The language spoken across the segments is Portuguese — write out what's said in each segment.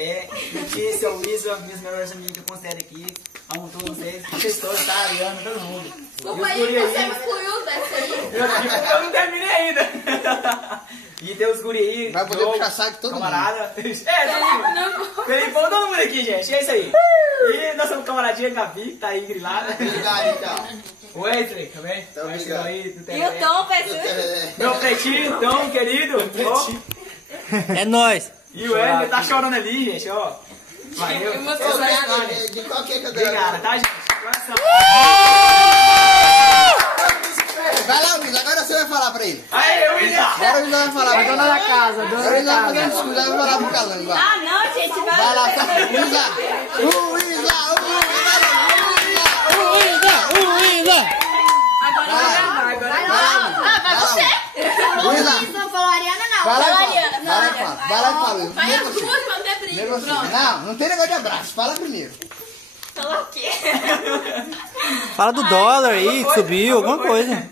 Aqui, esse é o Isa, minhas melhores amigas que eu considero aqui. Amo todos vocês. Vocês todos, tá? Ariana, todo mundo. Desculpa aí, você me excluiu dessa aí. Eu não terminei ainda. E tem os guri aí. Vai poder puxar saco todo camarada. mundo. Felipão, todo mundo aqui, gente. É isso aí. E nossa camaradinha Gabi, que tá aí grilada. Obrigado, então. O Wesley também. Então, obrigado. Aí, E o Tom, pessoal? Meu pretinho, Tom, querido. É nóis. E o Wesley tá chorando ali, gente, ó. Valeu. De qualquer que eu Obrigado, tá, gente? Coração. Vai lá, Luiz, agora você vai falar pra ele. Aí, Luísa! Agora o Luiz vai falar pra ele. Dona da casa, dona Agora ele da vai casa. fazer discurso, vai falar pro Calango. Vai Ah, não, gente, vai. lá, Luísa! Agora vai gravar, agora vai lá. Ah, vai você. Luísa! Não falou Ariana, não. Vai lá Falou e Ariana. fala, vai lá e fala, vai lá e fala. Vai as duas, mas não tem briga. Não, não tem negócio de abraço, fala primeiro. Falar o quê? Fala do dólar aí, que subiu, alguma coisa.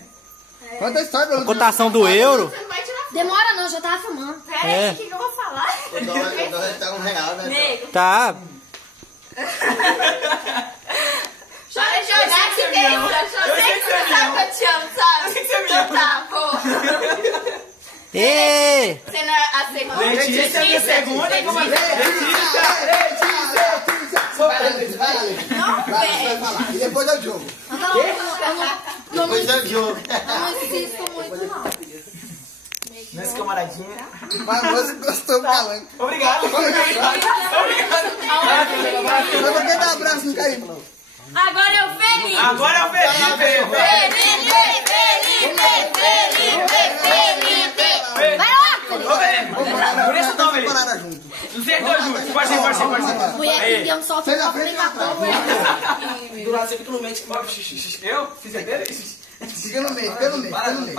Conta a história pra Cotação do euro. Você não vai tirar foto. Demora não, já tava filmando. Pera É. aí, o que eu vou falar? O dólar tá R$1, né? Nego, Tá. chora de olhar que tem. Eu sei que você sabe que eu te amo, sabe? Então tá, pô. Ê! Você não é a segunda. Letícia, minha segunda. Como assim? Vai lá, Luiz, vai lá, Luiz. Vai, você vai falar. E depois é o jogo. Depois é o jogo. Eu não insisto muito, não. Nesse camaradinha. Mas você gostou do Calango. Obrigado. Mas por que dá um abraço no carinho? Agora é o Felipe. Agora é o Felipe. Vai lá. Ô, Felipe. Por isso não, Felipe. Morar junto. Os dois juntos. Parceiro. Mulher que deu um sol Você na frente e na trás. Do lado, você fica no meio. Eu? Fiz a dele? Fica no meio, fica no meio, fica no meio.